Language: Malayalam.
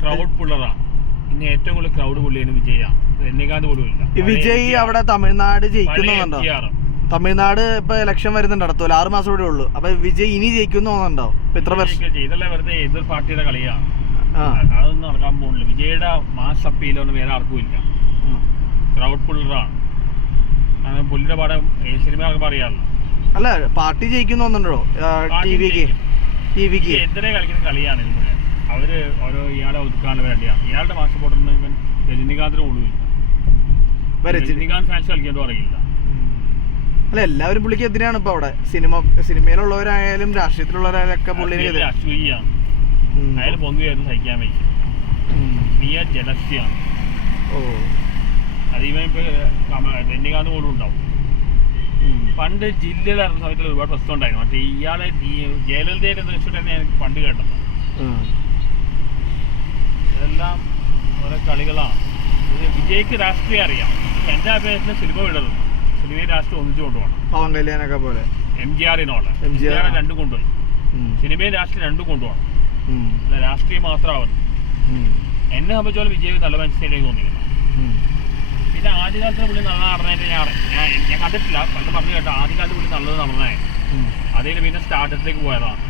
ക്രൗഡ് പുള്ളറാണ്. ഇന്ന് ഏറ്റവും കൂടുതൽ ക്രൗഡ് പുള്ളിയാണ് വിജയാണ്. രജനീകാന്ത് പോലും ഇല്ല. വിജയ് അവിടെ തമിഴ്നാട് ജയിക്കുന്നുണ്ടോ? തമിഴ്നാട് ഇപ്പൊ ഇലക്ഷൻ വരുന്നുണ്ട് അടുത്തല്ലോ, 6 മാസം കൂടെ ഉള്ളു. അപ്പൊ വിജയ് ഇനി ജയിക്കുന്നു തോന്നുന്നുണ്ടോ? ഇപ്പൊ ഇത്ര വർഷം ഇതല്ലേ വെറുതെ എതിർ പാർട്ടിയുടെ കളിയാണ്. അതൊന്നും നടക്കാൻ പോകുന്നില്ല. വിജയുടെ മാസ് അപ്പീലൊന്നും വേറെ ആർക്കും ഇല്ല. ക്രൗഡ് പുള്ളറാണ്. പുള്ളിയുടെ പാടം സിനിമ അറിയാമല്ലോ. അല്ല, പാർട്ടി ജയിക്കുന്നു തോന്നുന്നുണ്ടോ? ടിവിക്ക് എതിരെ കളിക്കുന്ന കളിയാണ് ഇത് മുഴുവൻ. അവര് ഓരോ ഇയാളെ ഒതുക്കാനുള്ള വേണ്ടിയാണ്. ഇയാളുടെ മാസ് സപ്പോർട്ടൊന്നും രജനീകാന്തിന് പോലുമില്ല. രജനീകാന്ത് ഫാൻസ് കളിക്കാനും അറിയില്ല. അല്ല, എല്ലാവരും പുള്ളിക്ക് എതിരാണ് ഇപ്പൊ അവിടെ. സിനിമയിലുള്ളവരായാലും രാഷ്ട്രീയത്തിലുള്ളവരായാലൊക്കെ പുള്ളിക്ക് അസൂയാണ്. അയാൾ പൊങ്ങുകയായിരുന്നു സഹിക്കാൻ വയ്യ. നീയ ജലസ്യാണ്. അതീവൻ ഇപ്പൊ രജനീകാന്ത് പോലും ഉണ്ടാവും. പണ്ട് ജില്ലയിലായിരുന്ന സമയത്തിൽ ഒരുപാട് പ്രശ്നം ഉണ്ടായിരുന്നു. മറ്റേ ഇയാളെ ജയലളിതയുടെ വെച്ചിട്ട് തന്നെ പണ്ട് കേട്ടത്. ഇതെല്ലാം ഓരോ കളികളാണ്. വിജയ്ക്ക് രാഷ്ട്രീയം അറിയാം. എന്റെ അഭിപ്രായത്തിന് സിനിമ വിടരുത്. സിനിമയെ രാഷ്ട്രീയം ഒന്നിച്ചു കൊണ്ടുപോകണം. പവൻ കല്യാണൊക്കെ പോലെ എംജിആറിനോട് രണ്ടും കൊണ്ടുപോയി. സിനിമയും രാഷ്ട്രീയം രണ്ടും കൊണ്ടുപോകണം. അല്ല രാഷ്ട്രീയം മാത്രമാവരുത്. എന്നെ സംബന്ധിച്ചോളം വിജയ് നല്ല മനുഷ്യനിലേക്ക് തോന്നിയിരുന്നു. പിന്നെ ആദ്യകാലത്തിന് പുള്ളി നല്ല നടനായിട്ട് ഞാൻ കണ്ടിട്ടില്ല. പണ്ട് പറഞ്ഞു കേട്ടോ ആദ്യകാലത്ത് പുള്ളി നല്ലത് നടനായി. അതിൽ പിന്നെ സ്റ്റാർട്ടത്തിലേക്ക് പോയതാണ്.